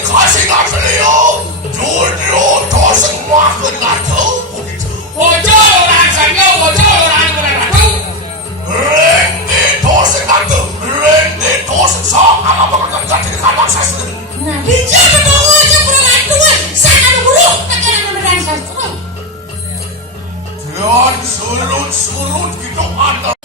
kasih beliau. Jujur kau semua kena tahu begitu. 我就来神妖，我就来我来打斗。人的都是难得，人的都是少，俺们不可能这个看到才是。 Nah, bicara bawa aja berenang dua, sana dulu, takkan ada berenang satu. Dan surut kita ada.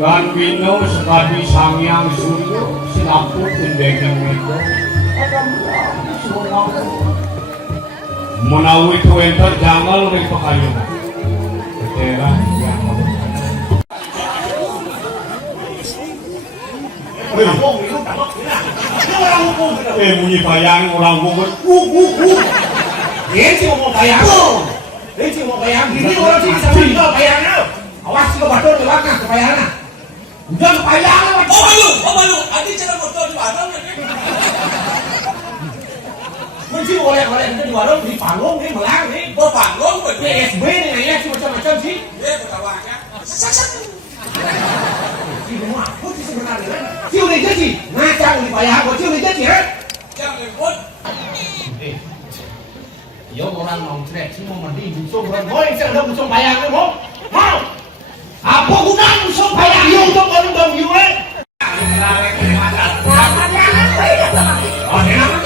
Dan bino sekali sangyang suryo sinaput tindegeng itu menawi itu enter jamal ring pakayu ketera yang bunyi bayang orang ngomong Dia mau bayang dia mau bayang ini orang sini sama juga bayangnya awas ke batur ke belakang ke bayangnya udah ke bayangnya oh malu, nanti jangan motor di mana oleh kita di warung di panggung nih melang nih. Oh panggung betul. PSB nih kayaknya sih macam-macam sih. Betawanya. Sak. Si rumah aku sih sebenarnya. Si udah jadi ngacang di payah aku si udah jadi kan. Jangan lembut. Yo orang mau trek sih mau mandi busung orang mau yang sedang busung payah kan mau. Apa guna busung payah yo untuk orang dong yo eh. Oh, enak.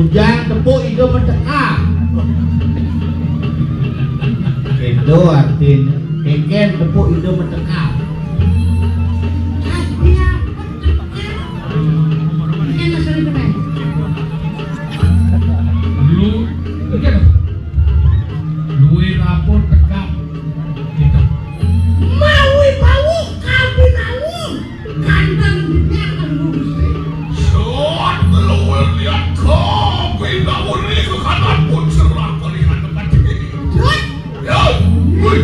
Ujang tepuk itu mendengar. Itu artinya keken tepuk itu mendengar. Luwe rapor tekap kita Maui bau kabin awung kandang dunia kan lurus. Shot luar lihat kau pindah boleh ke kanan pun serah kalian dekat ini. Ya, woi.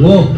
Wow.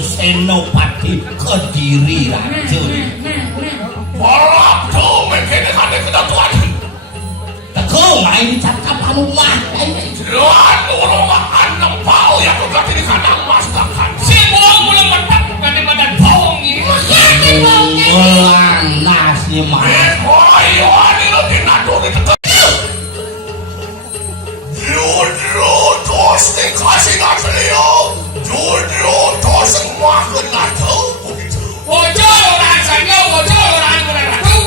Senopati Kediri Racun. Balap tuh mungkin ada kedatangan. Tekung ini cakap rumah. Tuhan rumah anak bau yang udah di kandang masakan. si buang mulai mentak bukan di badan bawang ini. Ulang nasi mas. Ayo ini lo dinadu di tetap. Judro tos dikasih nasi yo. Judro tos semua kenatu. Ojo orang sana, ojo orang ratu.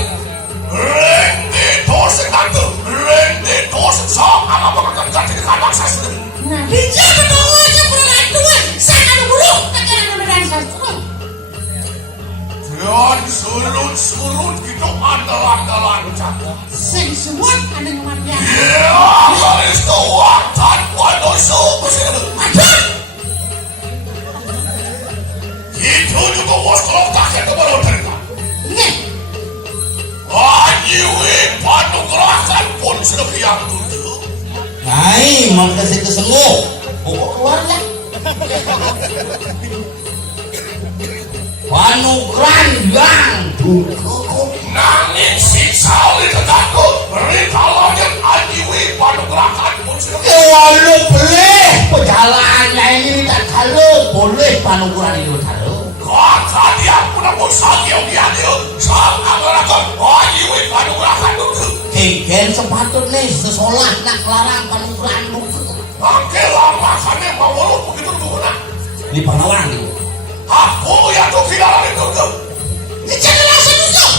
Rendi tos kenatu. Rendi tos sok apa berkerja di kandang sastra. Nah, bija ketemu aja perangan tua. Saya ada buruk, tak kena beneran sastra. Dan surut gitu andalan cakap. Saya disebut ada kematian. Ya, garis kewatan dosa bersih. Aduh, Itu juga bos kalau takkan kepada mereka. ini Anjiwi panugerahkan pun sekian tujuh. Hai, mau kasih kesembuh. Pokok keluar lah. Panugeran yang dukung. Nangis siksa oleh ketakut. Berita lagi anjiwi panugerahkan pun sekian. Walau boleh perjalanannya ini tak kalau boleh panugeran itu taruh. maka dia pun aku sakit dia sang angarakan ayu panugrahan dulu Keken sepatutnya sesolah nak larang panugrahan dulu pakai lama sana mau begitu dulu nak di Pelawak itu aku yang tuh tidak itu tuh Jangan langsung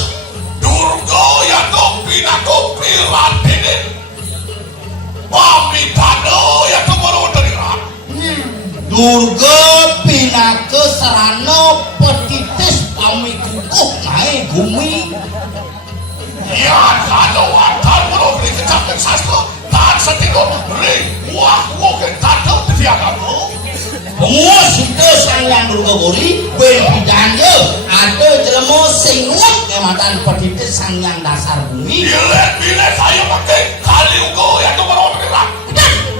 Durga yang tuh pinatu pirat ini Pamitano yang tuh baru dari rat Durga pinake sarana petitis pami kukuh naik bumi ya kalau akan baru beri kecapkan sastra tak setidur beri wah mungkin tak tahu dia kamu penguas itu sangyang Durga Bori ben pidanya ada jelema sing nuwun kematan petitis sangyang dasar bumi bila saya pakai kali ugo yang tuh baru dari rat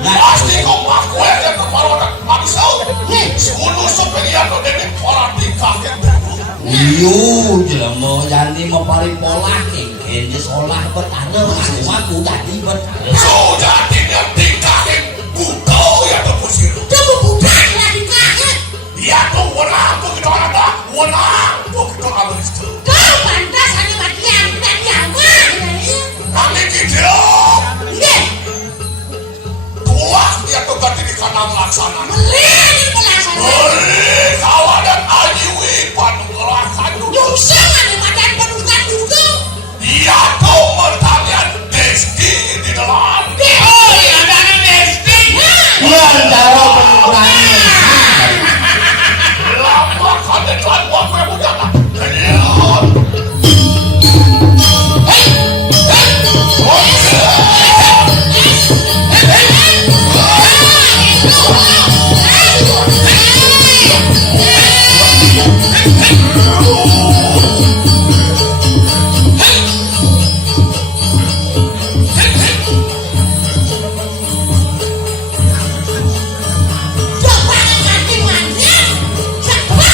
pasti kau aku yang tuh baru dari manusia sebelum superior dari orang tingkah yang iyo jelema janji mempari pola keken di sekolah bertanda aku jadi bertanda sudah tidak tingkah yang butuh yang terpusir Kamu bukan lagi kaget. dia tuh wenang begitu ada wenang begitu ada itu Kau pantas hanya bagian dan nyaman. kami tidak Nih, tuah dia tuh ganti di kanan laksana melihat pelaksana. beri kawan dan ajiwi panugrahan dulu Nyungsang ada badan penuhkan dulu. dia tuh bertanian deski di dalam Oh iya ada Desti. Mandara penugrahan lama kan tuan buat gue punya lah Coba nanti manja. Coba.